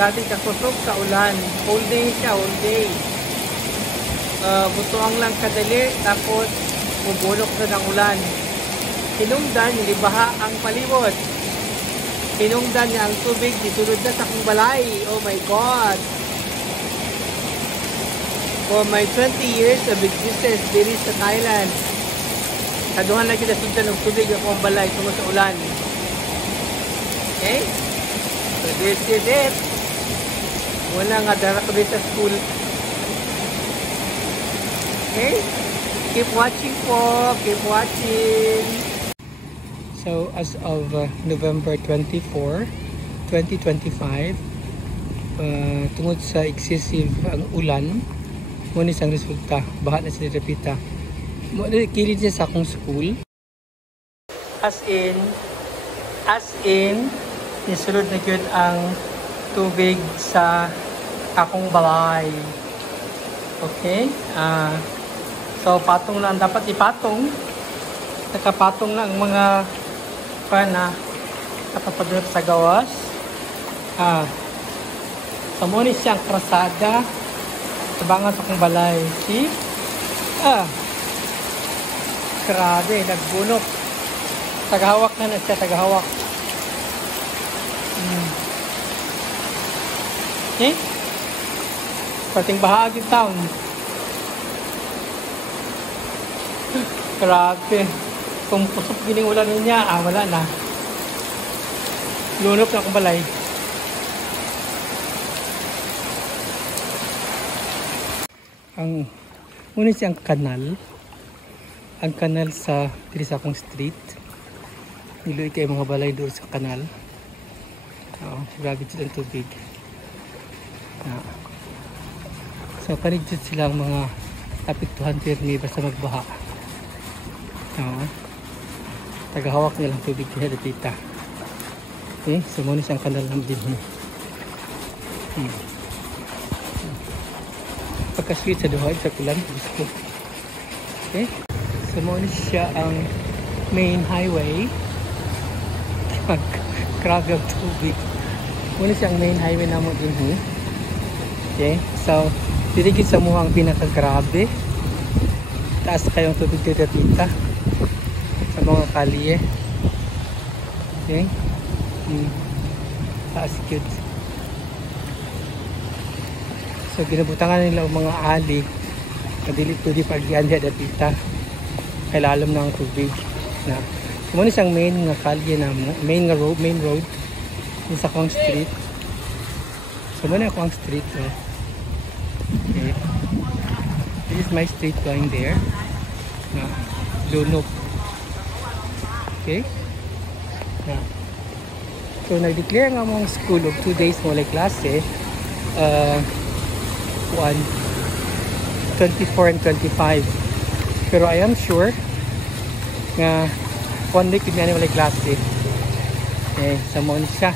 Grabe kakusog sa ulan. Whole day siya, whole day. Butuang lang kadali, tapos bubulok na ng ulan. Hinungdan, libaha ang palibot. Hinungdan niya ang tubig, disulod na sa akong balay. Oh my God! For my 20 years of existence diri sa Thailand, kaduhan na kita sundan ng tubig akong balay tungkol sa ulan. Okay? So this is it. Wala nga dara ko sa school. Okay? Keep watching po. Keep watching. So as of November 24, 2025, tungod sa excessive ang ulan, muna isang resulta, baha na sila Repita. Muna kilid niya sa akong school. As in, nisulod na yun ang tubig sa akong balay. Okay? So, patong lang. Dapat ipatong. Nakapatong lang ang mga kapapagulap sa gawas. So, muna siyang krasada. Tabangan sa akong balay. See? Grabe, nagbunot. Tagahawak na siya, tagahawak. Okay? Pating bahagi town. Grabe. Kung pusok gining ulan niya, wala na. Lunok na akong balay. Muna siyang kanal. Ang kanal sa diri sa akong street. Niluy kayo mga balay doon sa kanal. Grabe sila ang tubig. So kanigit silang mga apektuhan pirmi basta magbaha. Tagahawak nilang tubig kaya dito. Okay, so muna siyang kanal ng din. Pagka-sweet sa duhay sa kulan. Okay, so muna siya ang main highway. Grabe ang tubig. Muna siyang main highway na mo din. Okay, so dirigid sa muhang pinakagrabe. Taas kayong tubig dito sa mga kalye. Okay, taas cute. So ginabutangan nila ang mga ali na dili pagdian diya dapita kay lalom ng tubig na muna siyang main nga kalye na main road sa Kwang Street. So muna Kwang Street. Okay. This is my street going there. Lunok. Okay. So nag-declare nga mong school of 2 days mo like klase. 24 and 25. Pero I am sure nga 1 week yun nga like klase. Okay, sa mo siya.